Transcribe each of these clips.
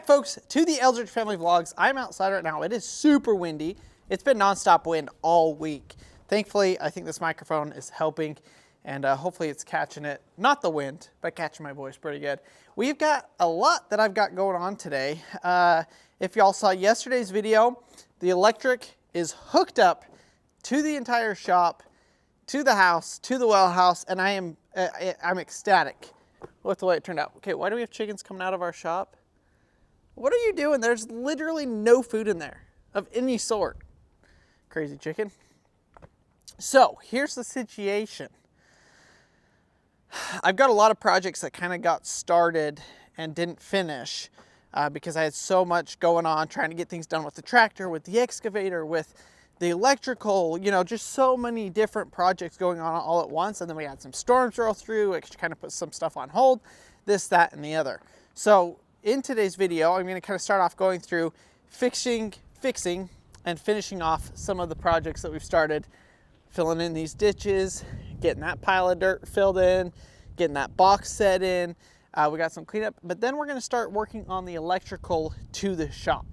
back, folks, to the Eldredge Family Vlogs. I'm outside right now. It is super windy. It's been nonstop wind all week. Thankfully, I think this microphone is helping, and hopefully it's catching it. Not the wind, but catching my voice pretty good. We've got a lot that I've got going on today. If y'all saw yesterday's video, the electric is hooked up to the entire shop, to the house, to the well house, and I'm ecstatic with the way it turned out. Okay, why do we have chickens coming out of our shop? What are you doing? There's literally no food in there of any sort. Crazy chicken. So here's the situation. I've got a lot of projects that kind of got started and didn't finish because I had so much going on trying to get things done with the tractor, with the excavator, with the electrical, you know, just so many different projects going on all at once. And then we had some storms roll through, which kind of put some stuff on hold, this, that, and the other. So in today's video, I'm going to kind of start off going through fixing, and finishing off some of the projects that we've started, filling in these ditches, getting that pile of dirt filled in, getting that box set in. We got some cleanup, but then we're going to start working on the electrical to the shop.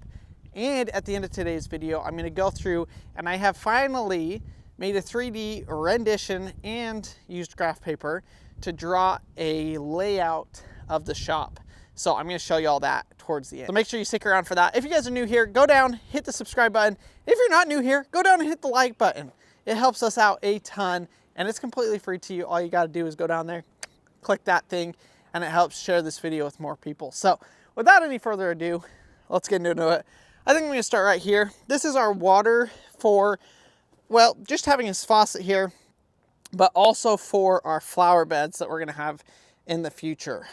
And at the end of today's video, I'm going to go through, and I have finally made a 3D rendition and used graph paper to draw a layout of the shop. So I'm going to show you all that towards the end. So make sure you stick around for that. If you guys are new here, go down, hit the subscribe button. If you're not new here, go down and hit the like button. It helps us out a ton, and it's completely free to you. All you got to do is go down there, click that thing, and it helps share this video with more people. So without any further ado, let's get into it. I think I'm going to start right here. This is our water for, well, just having this faucet here, but also for our flower beds that we're going to have in the future.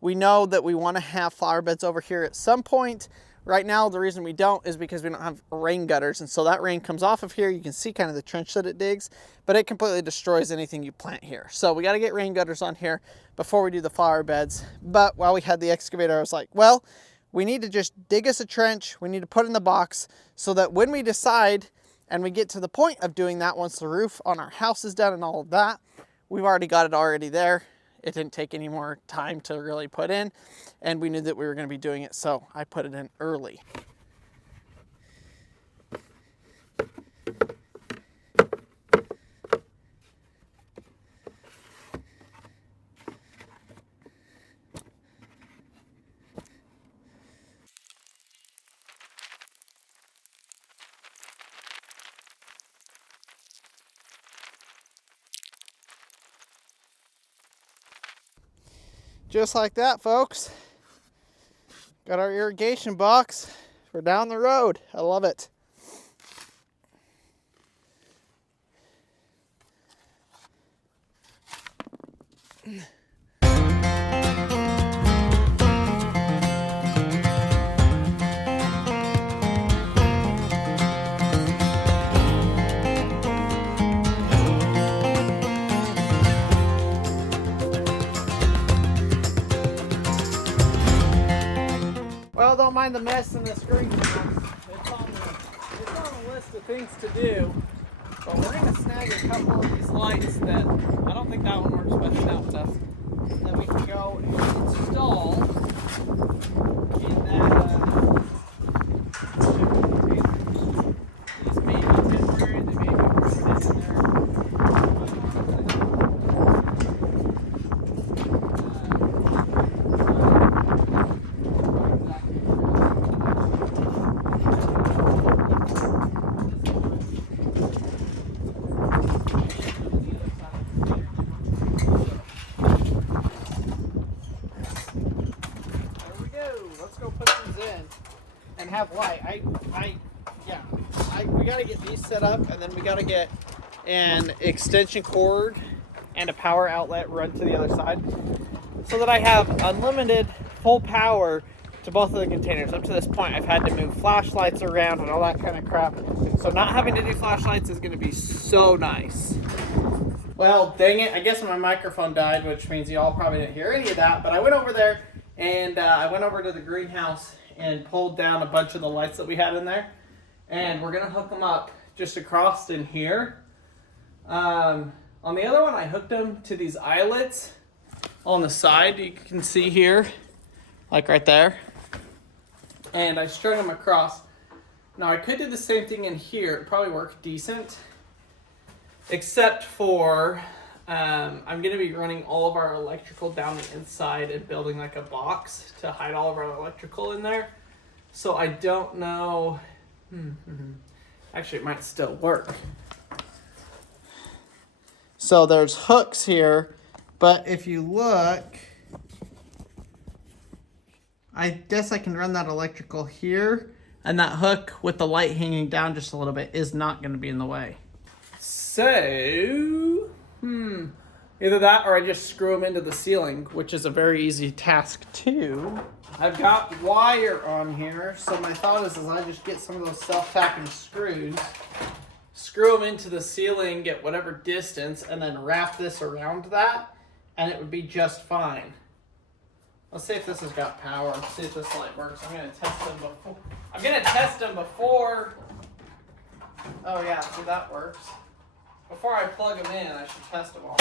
We know that we want to have flower beds over here at some point. Right now, the reason we don't is because we don't have rain gutters. And so that rain comes off of here. You can see kind of the trench that it digs, but it completely destroys anything you plant here. So we got to get rain gutters on here before we do the flower beds. But while we had the excavator, I was like, well, we need to just dig us a trench. We need to put in the box so that when we decide and we get to the point of doing that, once the roof on our house is done and all of that, we've already got it already there. It didn't take any more time to really put in, and we knew that we were going to be doing it, so I put it in early. Just like that, folks. Got our irrigation box for down the road. I love it. Well, don't mind the mess in this greenhouse. It's on the list of things to do. But we're going to snag a couple of these lights that I don't think that one works, but that one does. That we can go and install in that these may be temporary, they may be permanent in there. And have light. We got to get these set up, and then we got to get an extension cord and a power outlet run to the other side so that I have unlimited full power to both of the containers. Up to this point, I've had to move flashlights around and all that kind of crap. So not having to do flashlights is going to be so nice. Well, dang it. I guess my microphone died, which means y'all probably didn't hear any of that. But I went over there, and I went over to the greenhouse and pulled down a bunch of the lights that we had in there, and we're gonna hook them up just across in here. On the other one, I hooked them to these eyelets on the side. You can see here, like right there. and I strung them across. Now I could do the same thing in here. It'd probably work decent, except for I'm going to be running all of our electrical down the inside and building like a box to hide all of our electrical in there. So I don't know. Actually, it might still work. So there's hooks here, but if you look, I guess I can run that electrical here, and that hook with the light hanging down just a little bit is not going to be in the way. So, either that or I just screw them into the ceiling, which is a very easy task too. I've got wire on here, so my thought is I just get some of those self-tapping screws, screw them into the ceiling, get whatever distance, and then wrap this around that, and it would be just fine. Let's see if this has got power. Let's see if this light works. I'm gonna test them before. Oh yeah, see that works. Before I plug them in, I should test them all.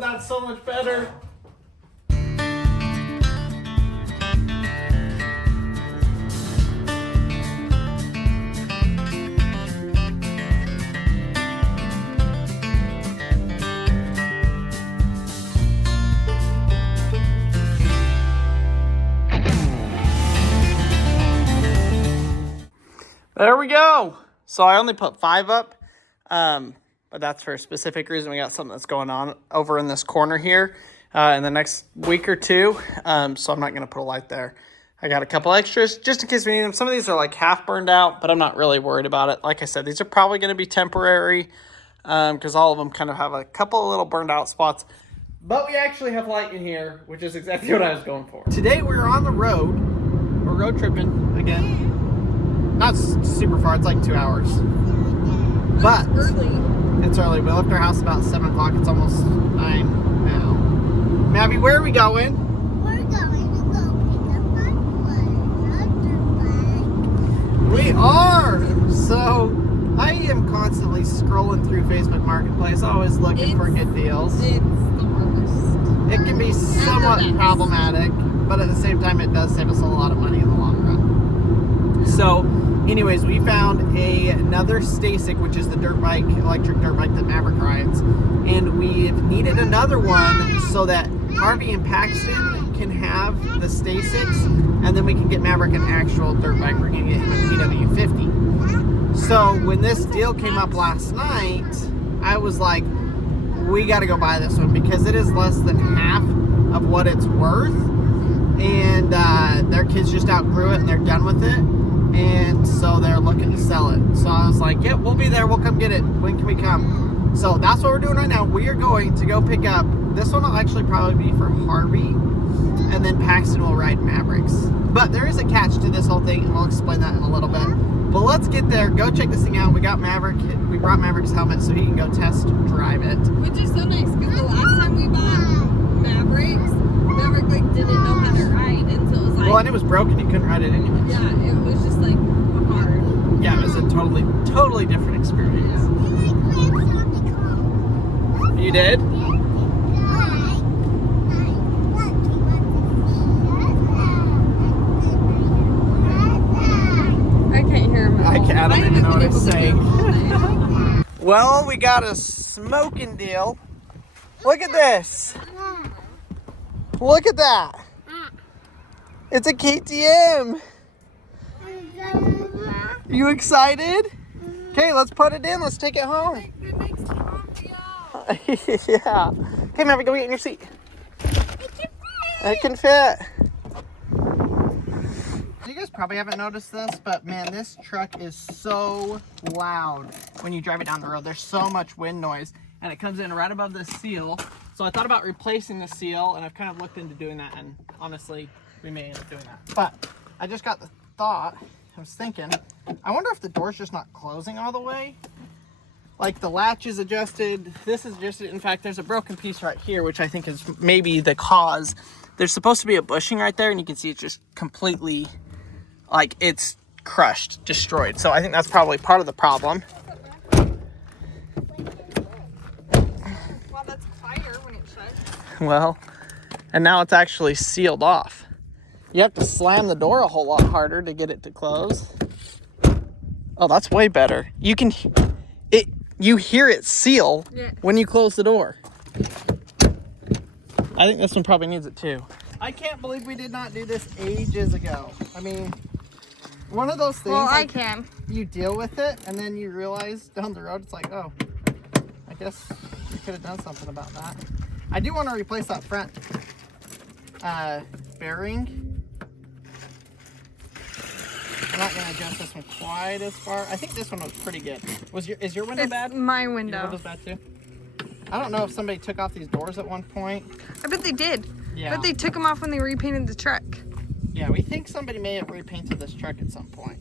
That's so much better. There we go. So I only put 5 up. But that's for a specific reason. We got something that's going on over in this corner here in the next week or two. So I'm not going to put a light there. I got a couple extras just in case we need them. Some of these are like half burned out, but I'm not really worried about it. Like I said, these are probably going to be temporary because all of them kind of have a couple of little burned out spots. But we actually have light in here, which is exactly what I was going for. Today we're on the road. We're road tripping again. Not super far. It's like 2 hours. But it's early. We left our house about 7 o'clock. It's almost 9 now. Maddie, where are we going? We're going to go pick up my We are! So, I am constantly scrolling through Facebook Marketplace, always looking for good deals. It's the worst. It can be somewhat problematic, but at the same time, it does save us a lot of money in the long run. So, anyways, we found another Stasic, which is the electric dirt bike that Maverick rides, and we needed another one so that Harvey and Paxton can have the Stasics, and then we can get Maverick an actual dirt bike. We're going to get him a PW50. So when this deal came up last night, I was like, we got to go buy this one because it is less than half of what it's worth, and their kids just outgrew it and they're done with it. And so they're looking to sell it. So I was like, yep, we'll be there. We'll come get it. When can we come? So that's what we're doing right now. We are going to go pick up. This one will actually probably be for Harvey. And then Paxton will ride Mavericks. But there is a catch to this whole thing. And we'll explain that in a little bit. But let's get there. Go check this thing out. We got Maverick. We brought Maverick's helmet so he can go test drive it. Which is so nice because the last time we bought Mavericks, Maverick didn't know how to ride. And so it was like... Well, and it was broken. You couldn't ride it anyways. Yeah, it was just like hard. Yeah, it was a totally different experience. You did? I can't hear him. I don't even know what he's saying. Well, we got a smoking deal. Look at this. Look at that. It's a KTM. You excited? Okay, let's put it in. Let's take it home. Yeah. Okay, Maverick, go get in your seat. It can fit. You guys probably haven't noticed this, but man, this truck is so loud when you drive it down the road. There's so much wind noise, and it comes in right above the seal. So I thought about replacing the seal, and I've kind of looked into doing that, and honestly, we may end up doing that. But I just got the thought, I was thinking, I wonder if the door's just not closing all the way. Like the latch is adjusted, this is adjusted. In fact, there's a broken piece right here, which I think is maybe the cause. There's supposed to be a bushing right there, and you can see it's just completely, like, it's crushed, destroyed. So I think that's probably part of the problem. Well, that's fire when it shuts. Well, and now it's actually sealed off. You have to slam the door a whole lot harder to get it to close. Oh, that's way better. You hear it seal when you close the door. I think this one probably needs it too. I can't believe we did not do this ages ago. I mean, one of those things. Well, I like, can. You deal with it, and then you realize down the road, it's like, oh, I guess we could have done something about that. I do want to replace that front bearing. I'm not going to adjust this one quite as far. I think this one was pretty good. Is your window bad? My Your window. window's bad too? I don't know if somebody took off these doors at one point. I bet they did. Yeah. But they took them off when they repainted the truck. Yeah, we think somebody may have repainted this truck at some point.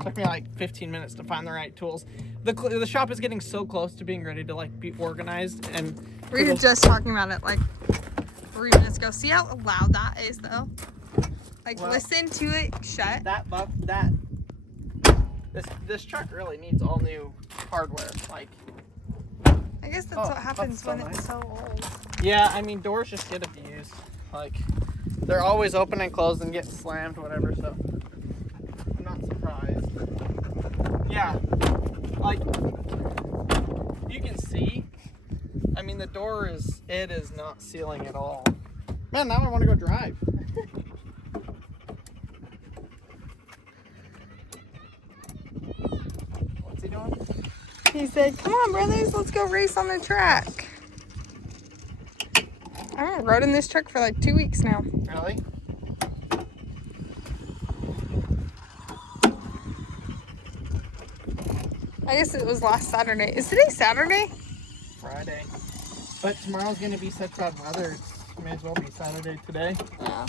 Took me like 15 minutes to find the right tools. The shop is getting so close to being ready to like be organized, and We were just talking about it like 3 minutes ago. See how loud that is though? Like, well, listen to it shut. This truck really needs all new hardware. Like, I guess that's what happens so when nice. it's so old. Yeah, I mean, doors just get abused. Like, they're always open and closed and get slammed, whatever, so I'm not surprised. Yeah, like, you can see, I mean, the door is not sealing at all. Man, now I want to go drive. What's he doing? He said, come on, brothers, let's go race on the track. I haven't rode in this truck for like 2 weeks now. Really? I guess it was last Saturday. Is today Saturday? Friday. But tomorrow's going to be such bad weather, it may as well be Saturday today. Yeah.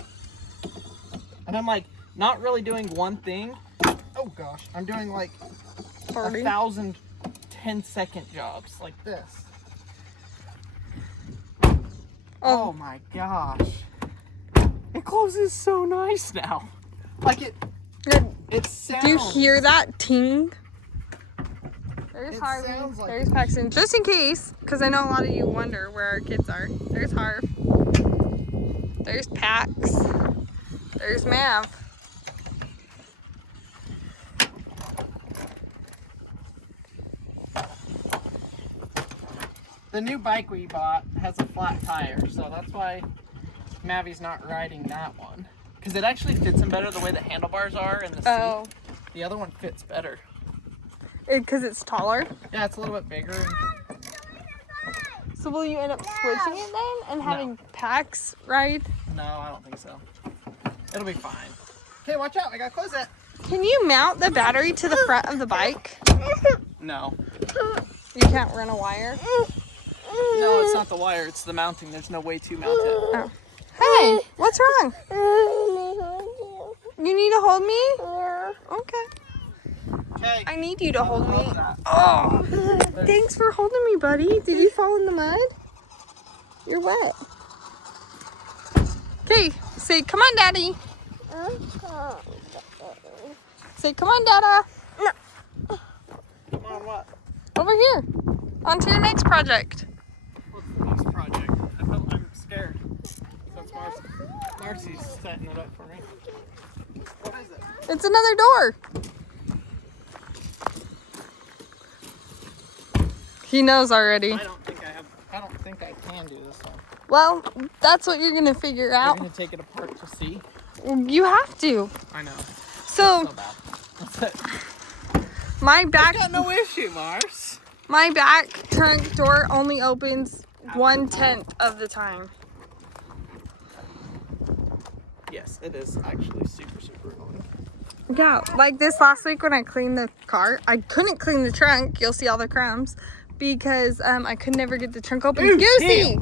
And I'm like, not really doing one thing. Oh gosh, I'm doing like 40. 1,000 10-second jobs like this. Oh my gosh. It closes so nice now. Like it sounds. Do you hear that ting? There's It Harvey. sounds like There's Paxton. Just in case, because I know a lot of you wonder where our kids are. There's Harv. There's Pax. There's Mav. The new bike we bought has a flat tire, so that's why Mavi's not riding that one. Because it actually fits him better the way the handlebars are and the seat. Oh. The other one fits better. Because it's taller? Yeah, it's a little bit bigger. So will you end up switching it then and having Pax ride? No, I don't think so. It'll be fine. Okay, watch out. I gotta close it. Can you mount the battery to the front of the bike? No. You can't run a wire? No, it's not the wire. It's the mounting. There's no way to mount it. Oh. Hey, what's wrong? You need to hold me? Okay. Okay. I need you to hold me. love that. Oh, thanks for holding me, buddy. Did you fall in the mud? You're wet. Okay, say, come on, Daddy. Say, come on, Dada. Come on, what? Over here. On to your next project. What's the next project? I'm scared. Since Marcy's setting it up for me. What is it? It's another door. He knows already. I don't think I can do this one. Well, that's what you're gonna figure I'm out. gonna take it apart to see. You have to. I know. So, So bad. That's it. my back, I got no issue, Mars. my back trunk door only opens 1/10 of the time. Yes, it is actually super, super annoying. Yeah, like this last week when I cleaned the car, I couldn't clean the trunk. You'll see all the crumbs because I could never get the trunk open. Goosey!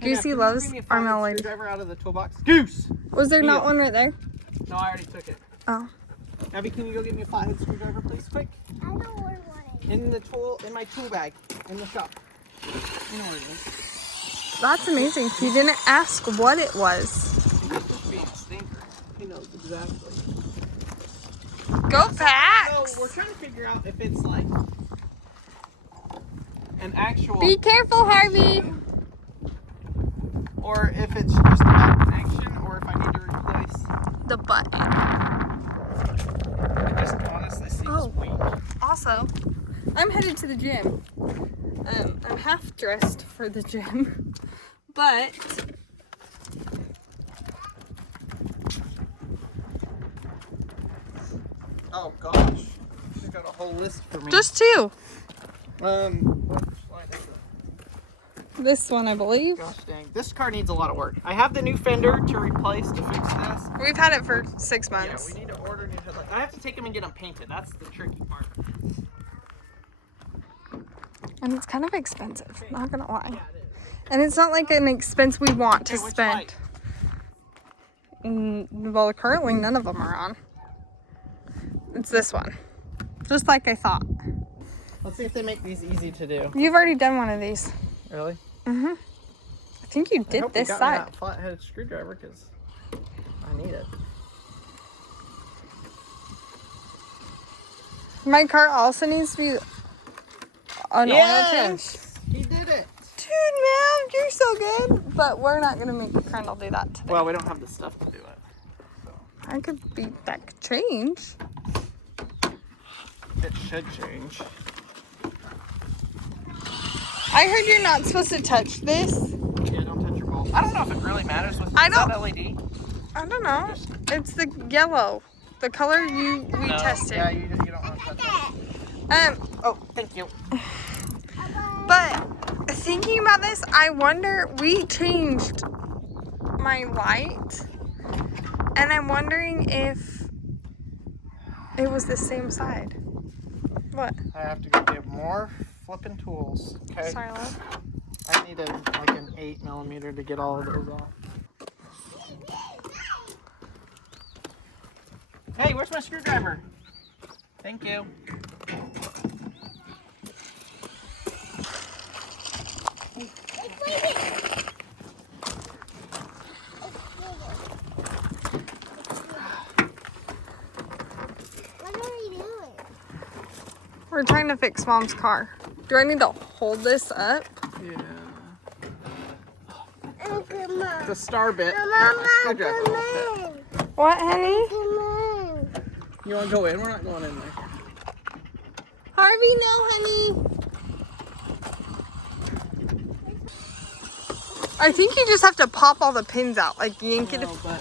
Goosey loves our melody. Screwdriver out of the toolbox. Goose! Was there not one right there? No, I already took it. Oh. Abby, can you go get me a flathead screwdriver, please, quick? I know where one is. In my tool bag, in the shop. You know where it is. That's amazing. He didn't ask what it was. He's just being a stinker. He knows exactly. Go Packs! So we're trying to figure out if it's like an actual, Be careful, Harvey. or if it's just a bad connection, or if I need to replace. The button. It just honestly seems weak. Also, I'm headed to the gym. I'm half dressed for the gym, but Oh gosh, she's got a whole list for me. just two. What slide is it? This one, I believe. Gosh dang, this car needs a lot of work. I have the new fender to replace to fix this. We've had it for 6 Yeah, months. we need to order new headlights. I have to take them and get them painted. That's the tricky part. And it's kind of expensive, not gonna lie. Yeah, it is. And it's not like an expense we want to Hey, which spend. light? Well, currently none of them are on. It's this one. Just like I thought. Let's see if they make these easy to do. You've already done one of these. Really? Mm-hmm. I think you I did hope this you got me side. that flat-headed screwdriver because I need it. My car also needs to be an oil change. He did it. Dude, man, you're so good. But we're not gonna make Crandall do that today. Well, we don't have the stuff to do it. I could beat that could change. It should change. I heard you're not supposed to touch this. Yeah, don't touch your bulb. I don't know if it really matters with I that don't- LED. I don't know. It's the yellow. The color we No, tested. Yeah, you don't want to touch that. Oh, thank you. But thinking about this, I wonder, we changed my light, and I'm wondering if it was the same side. What? I have to go get more flipping tools. Okay. Sorry, love. I need like an 8mm to get all of those off. Hey, where's my screwdriver? Thank you. What are we doing? We're trying to fix Mom's car. Do I need to hold this up? Yeah. Come on. The star bit. Mama, Screwdriver come won't fit. on. What, honey? Come on. You want to go in? We're not going in there. Harvey, no, honey. I think you just have to pop all the pins out, like yank it. No, but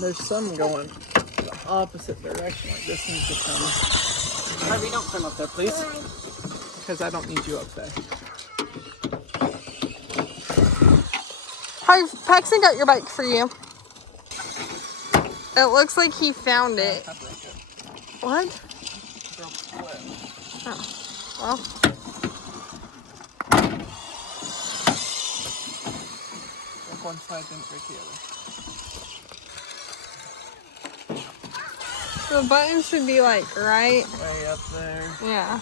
there's some going the opposite direction. Like this needs to come. Harvey, don't climb up there, please. Because I don't need you up there. Harvey, Paxton got your bike for you. It looks like he found it. What? Oh, well. Like one side didn't break the other. The button should be like right. Way up there. Yeah.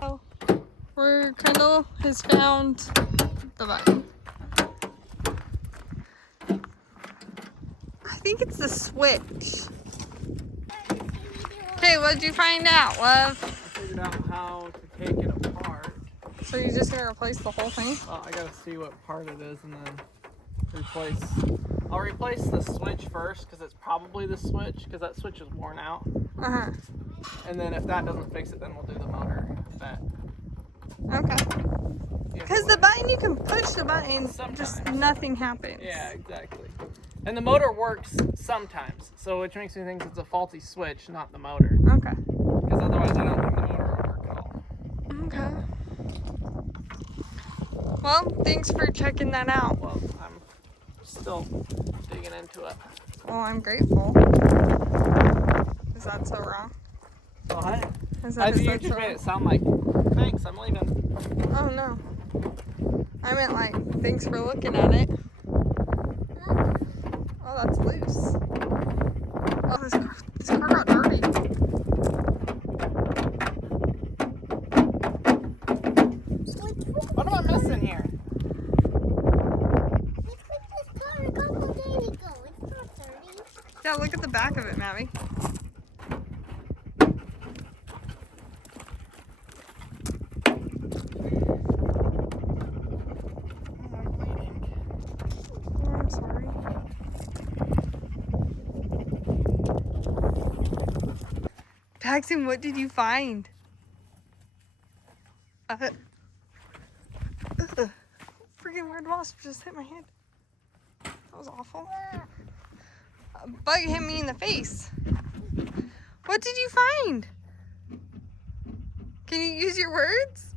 Oh, where Kendall has found the button. I think it's the switch. Okay, what'd you find out, love? I figured out how to take it apart. So you're just gonna replace the whole thing? Well, I gotta see what part it is and then replace. I'll replace the switch first because it's probably the switch because that switch is worn out. Uh-huh. And then if that doesn't fix it, then we'll do the motor. That. Okay. Because the button, you can push the button, just Sometimes. nothing happens. Yeah, exactly. And the motor works sometimes, so which makes me think it's a faulty switch, not the motor. Okay. Because otherwise, I don't think the motor will work at all. Okay. Well, thanks for checking that out. Well, I'm still digging into it. Well, I'm grateful. Is that so wrong? What? You just made it sound like, thanks, I'm leaving. Oh, no. I meant like, thanks for looking at it. Oh, that's loose. Oh, this car got dirty. What am I missing here? We took this car a couple days ago. It's not dirty. Yeah, look at the back of it, Maddie. Oh, I'm sorry. Paxton, what did you find? Freaking weird wasp just hit my head. That was awful. A bug hit me in the face. What did you find? Can you use your words?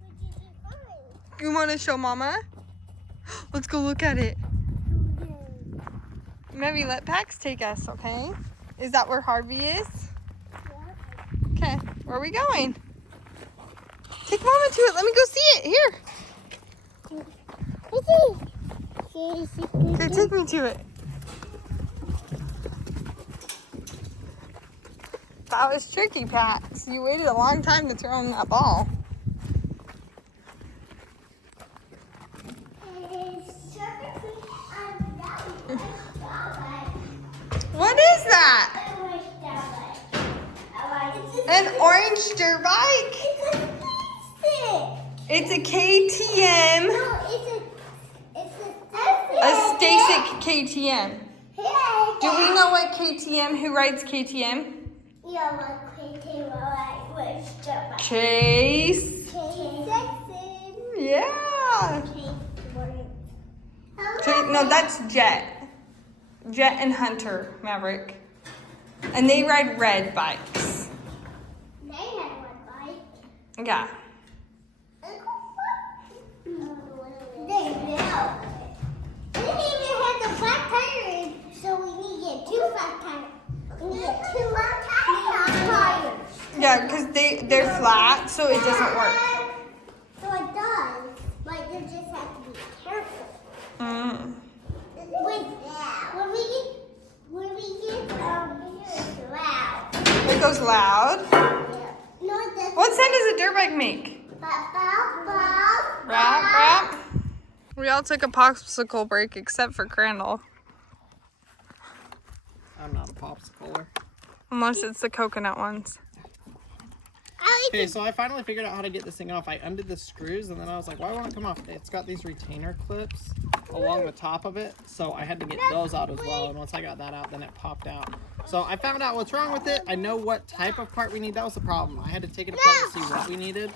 What did you find? You want to show Mama? Let's go look at it. Maybe let Pax take us, okay? Is that where Harvey is? Okay, where are we going? Take Mama to it. Let me go see it. Here. Okay, take me to it. That was tricky, Pax. You waited a long time to throw him that ball. What is that? An orange dirt bike? It's a KTM. A Stasic KTM. Do we know what KTM? Who rides KTM? Chase. Yeah. No, that's Jet. Jet and Hunter Maverick. And they ride red bikes. They had one bike. Yeah. They didn't even have the flat tires, so we need to get two flat tires. We need to get two flat tires. Yeah, because they're flat, so it doesn't work. So it does, but you just have to be careful. Mm. When we get it's loud. It goes loud. No, it doesn't. What sound does a dirt bike make? Rap. Rap. We all took a popsicle break except for Crandall. I'm not a popsicle. Unless it's the coconut ones. Okay, so I finally figured out how to get this thing off. I undid the screws and then I was like, why won't it come off? It's got these retainer clips along the top of it, so I had to get those out as well. And once I got that out, then it popped out. So I found out what's wrong with it. I know what type of part we need. That was the problem. I had to take it apart to see what we needed.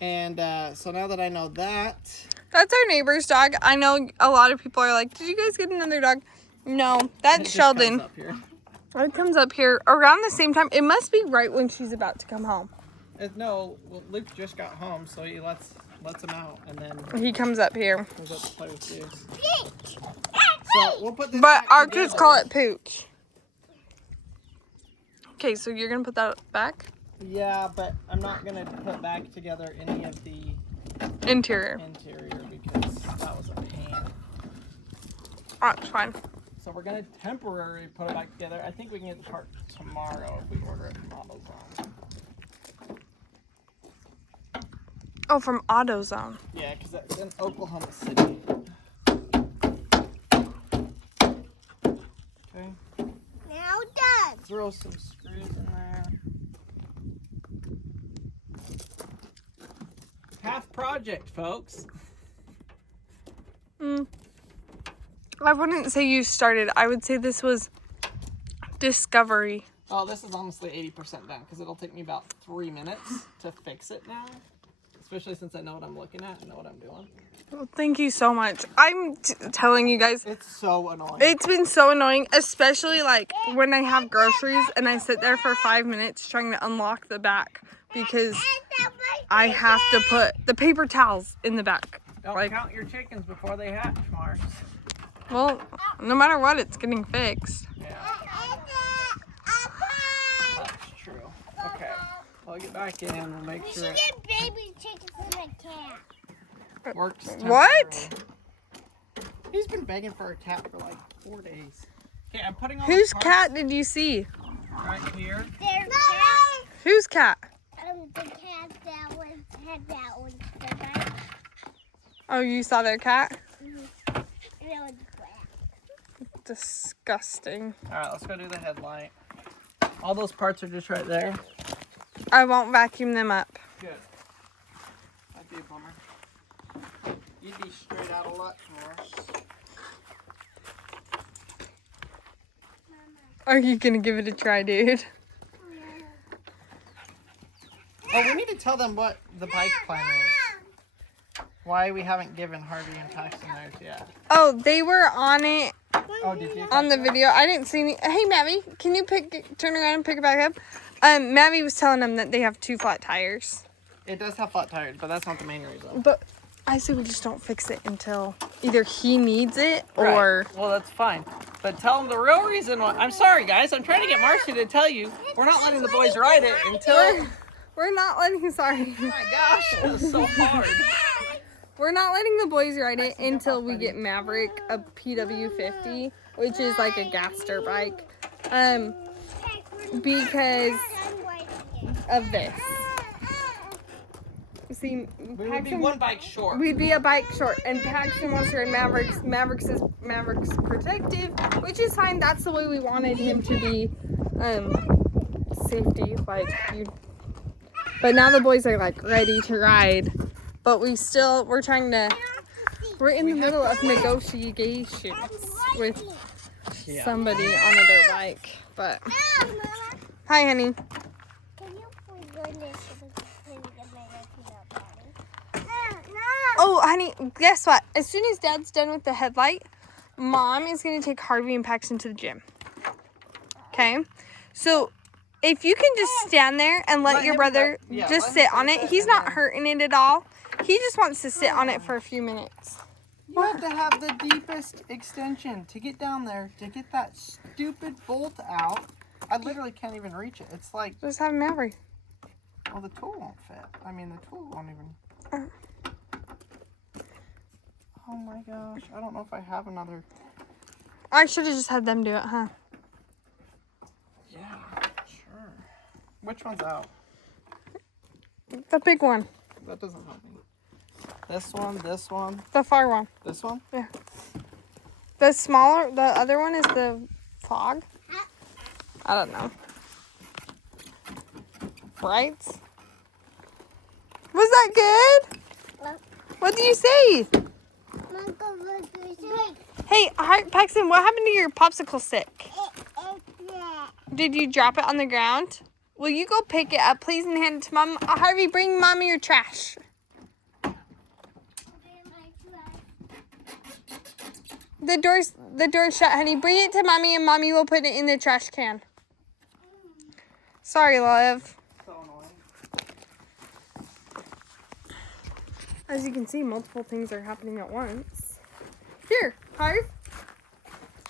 And so now that I know that. That's our neighbor's dog. I know a lot of people are like, did you guys get another dog? No, that's Sheldon. It comes up here around the same time. It must be right when she's about to come home. No, well, Luke just got home, so he lets him out, and then He comes up here. goes up to play with you. So we'll put this But back our together. kids call it Pooch. Okay, so you're going to put that back? Yeah, but I'm not gonna put back together any of the Interior. interior because that was a pain. Oh, it's fine. So we're gonna temporarily put it back together. I think we can get the part tomorrow if we order it from AutoZone. Oh, from AutoZone. Yeah, because that's in Oklahoma City. Okay. Now done. Throw some screws in there. Half project, folks. I wouldn't say you started. I would say this was discovery. Oh, this is honestly 80% done because it'll take me about 3 minutes to fix it now. Especially since I know what I'm looking at and know what I'm doing. Well, thank you so much. I'm telling you guys, It's so annoying. it's been so annoying, especially like when I have groceries and I sit there for 5 minutes trying to unlock the back because I have to put the paper towels in the back. Don't count your chickens before they hatch, Mars. Well, no matter what, it's getting fixed. Yeah. That's true. Okay. Plug it back in. We'll make We sure should it get baby chickens in the cat. works. What? He's been begging for a cat for like 4 days. Okay, I'm putting on Whose the parts cat did you see? right here. Their cat. Whose cat? The cat that was had that one. The bike. Oh, you saw their cat? And it was black. Disgusting. All right, let's go do the headlight. All those parts are just right there. I won't vacuum them up. Good. That'd be a bummer. You'd be straight out of luck, Morris. Are you gonna give it a try, dude? Oh, we need to tell them what the bike plan is. Why we haven't given Harvey and Paxton theirs yet. Oh, they were on it Oh, did you? on the video. I didn't see any. Hey, Maddie, can you turn around and pick it back up? Maddie was telling them that they have 2 flat tires. It does have flat tires, but that's not the main reason. But I say we just don't fix it until either he needs it or... Right. Well, that's fine. But tell them the real reason why. I'm sorry, guys. I'm trying to get Marcy to tell you. We're not letting the boys ride it until... We're not letting... Sorry. Oh my gosh, that was so hard. We're not letting the boys ride it until we get Maverick, a PW50, which is like a gaster bike. Because of this. See, We would be one bike short. We'd be a bike short, and Paxton wants to ride Mavericks. Mavericks protective, which is fine. That's the way we wanted him to be. Safety, like you. But now the boys are like ready to ride, but we're in the middle of negotiations with somebody on their bike. But hi, honey. Can you please go in this and get my peanut butter? Oh, honey, guess what? As soon as Dad's done with the headlight, Mom is going to take Harvey and Paxton to the gym. Okay? So, if you can just stand there and let your brother just sit on it. He's not hurting it at all. He just wants to sit on it for a few minutes. You have to have the deepest extension to get down there, to get that stupid bolt out. I literally can't even reach it. It's like... Just have Maverick. Well, the tool won't fit. I mean, the tool won't even... Oh my gosh. I don't know if I have another... I should have just had them do it, huh? Yeah, sure. Which one's out? The big one. That doesn't help me. This one, this one, The far one. this one? Yeah. The other one is the fog. I don't know. Right? Was that good? What did you say? Hey, Paxton, what happened to your popsicle stick? Did you drop it on the ground? Will you go pick it up, please, and hand it to Mom? Harvey, bring Mommy your trash. The door's shut, honey. Bring it to Mommy, and Mommy will put it in the trash can. Sorry, love. So annoying. As you can see, multiple things are happening at once. Here, Harv.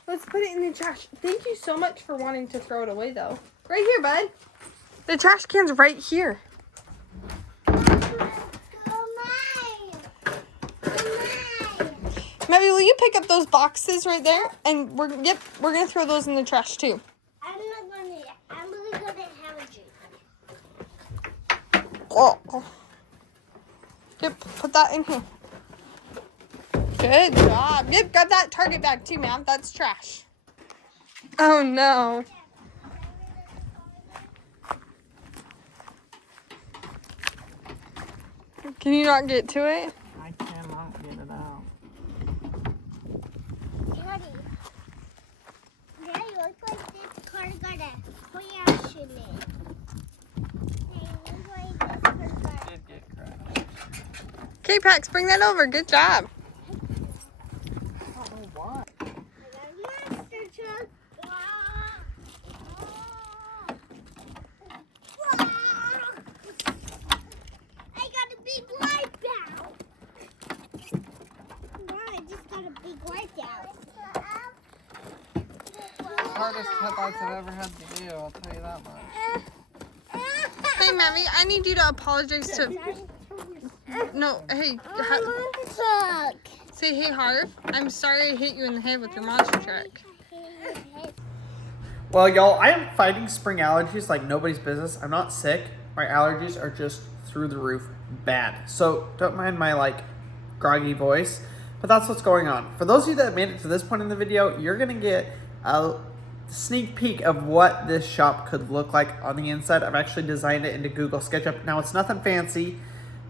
Let's put it in the trash. Thank you so much for wanting to throw it away, though. Right here, bud. The trash can's right here. Maybe will you pick up those boxes right there? And we're gonna throw those in the trash too. I'm really gonna have a drink. Oh. Yep, put that in here. Good job. Yep, got that Target bag too, ma'am. That's trash. Oh no. Can you not get to it? I cannot get it out. Daddy, looks like this car got a crash in it. Hey, looks like this car got It did get crashed. Okay, Pax, bring that over. Good job. I don't know why. a monster truck. hardest headlights I've ever had to do, I'll tell you that much. Hey, Mammy, I need you to apologize to... No, hey. Say, hey, Harv. I'm sorry I hit you in the head with your monster truck. Well, y'all, I am fighting spring allergies like nobody's business. I'm not sick. My allergies are just through the roof bad. So don't mind my, like, groggy voice. But that's what's going on. For those of you that made it to this point in the video, you're going to get a sneak peek of what this shop could look like on the inside. I've actually designed it into Google SketchUp. Now, it's nothing fancy,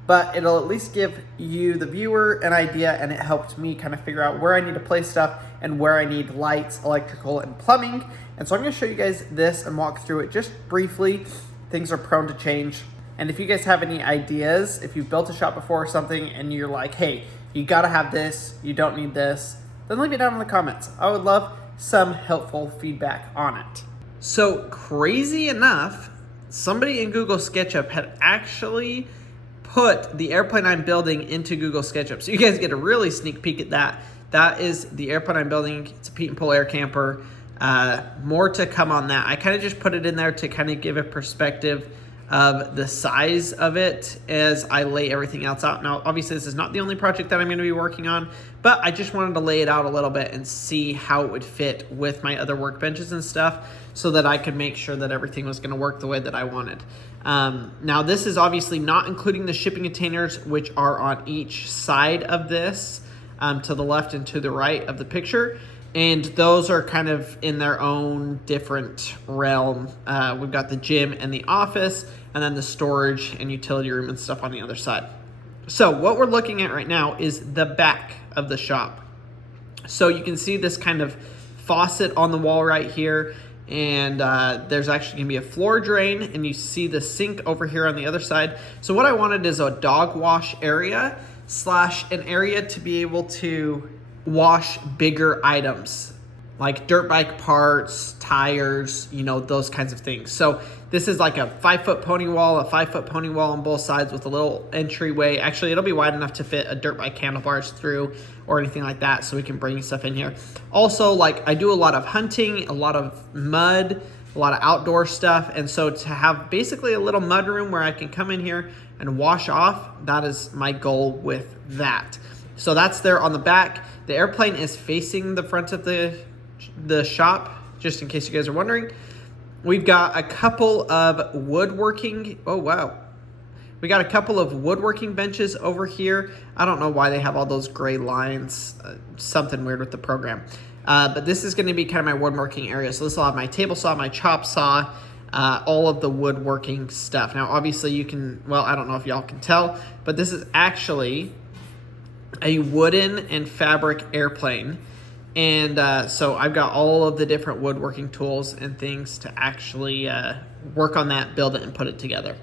but it'll at least give you, the viewer, an idea, and it helped me kind of figure out where I need to place stuff and where I need lights, electrical, and plumbing. And so I'm going to show you guys this and walk through it just briefly. Things are prone to change. And if you guys have any ideas, if you've built a shop before or something and you're like, hey, you got to have this, you don't need this, then leave it down in the comments. I would love some helpful feedback on it. So crazy enough, somebody in Google SketchUp had actually put the airplane I'm building into Google SketchUp. So you guys get a really sneak peek at that. That is the airplane I'm building. It's a Pete and Pull air camper. More to come on that. I kind of just put it in there to kind of give a perspective of the size of it as I lay everything else out. Now, obviously, this is not the only project that I'm going to be working on, but I just wanted to lay it out a little bit and see how it would fit with my other workbenches and stuff so that I could make sure that everything was going to work the way that I wanted. Now, this is obviously not including the shipping containers, which are on each side of this, to the left and to the right of the picture. And those are kind of in their own different realm. We've got the gym and the office, and then the storage and utility room and stuff on the other side. So what we're looking at right now is the back of the shop. So you can see this kind of faucet on the wall right here. And there's actually gonna be a floor drain, and you see the sink over here on the other side. So what I wanted is a dog wash area / an area to be able to wash bigger items like dirt bike parts, tires, you know, those kinds of things. So this is like a 5-foot pony wall, a 5-foot pony wall on both sides with a little entryway. Actually, it'll be wide enough to fit a dirt bike handlebars through or anything like that, so we can bring stuff in here. Also, like, I do a lot of hunting, a lot of mud, a lot of outdoor stuff, and so to have basically a little mud room where I can come in here and wash off, that is my goal with that. So that's there on the back. The airplane is facing the front of the shop, just in case you guys are wondering. We've got a couple of woodworking, oh wow. We got a couple of woodworking benches over here. I don't know why they have all those gray lines, something weird with the program. But this is gonna be kind of my woodworking area. So this will have my table saw, my chop saw, all of the woodworking stuff. Now obviously you can, well, I don't know if y'all can tell, but this is actually a wooden and fabric airplane. And so I've got all of the different woodworking tools and things to actually work on that, build it, and put it together.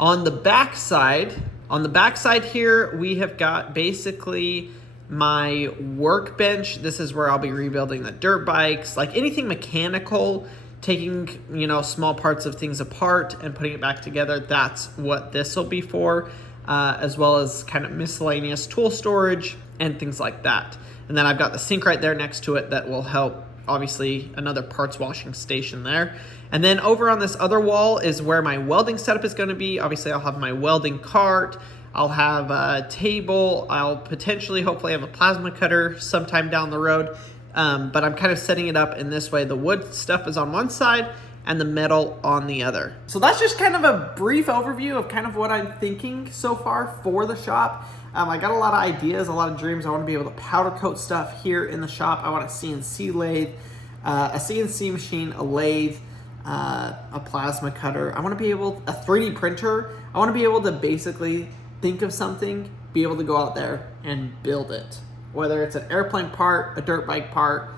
On the back side here, we have got basically my workbench. This is where I'll be rebuilding the dirt bikes, like anything mechanical, taking, you know, small parts of things apart and putting it back together. That's what this will be for. As well as kind of miscellaneous tool storage and things like that. And then I've got the sink right there next to it that will help, obviously, another parts washing station there. And then over on this other wall is where my welding setup is going to be. Obviously, I'll have my welding cart. I'll have a table. I'll potentially, hopefully, have a plasma cutter sometime down the road. But I'm kind of setting it up in this way. The wood stuff is on one side and the metal on the other. So that's just kind of a brief overview of kind of what I'm thinking so far for the shop. I got a lot of ideas, a lot of dreams. I want to be able to powder coat stuff here in the shop. I want a CNC lathe, a CNC machine, a lathe, a plasma cutter. I want to be able, a 3D printer. I want to be able to basically think of something, be able to go out there and build it. Whether it's an airplane part, a dirt bike part,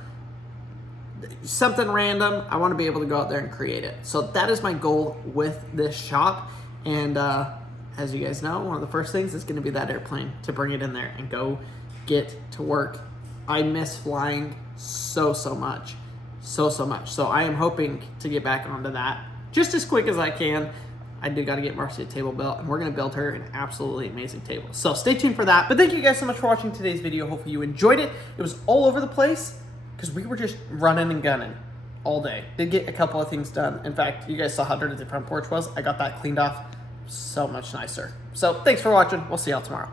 something random, I want to be able to go out there and create it. So that is my goal with this shop. And as you guys know, one of the first things is going to be that airplane, to bring it in there and go get to work. I miss flying so much. So I am hoping to get back onto that just as quick as I can. I do got to get Marcy a table built, and we're going to build her an absolutely amazing table. So stay tuned for that. But thank you guys so much for watching today's video. Hopefully you enjoyed it. It was all over the place because we were just running and gunning. all day. Did get a couple of things done. In fact, you guys saw how dirty the front porch was. I got that cleaned off so much nicer. So thanks for watching. We'll see y'all tomorrow.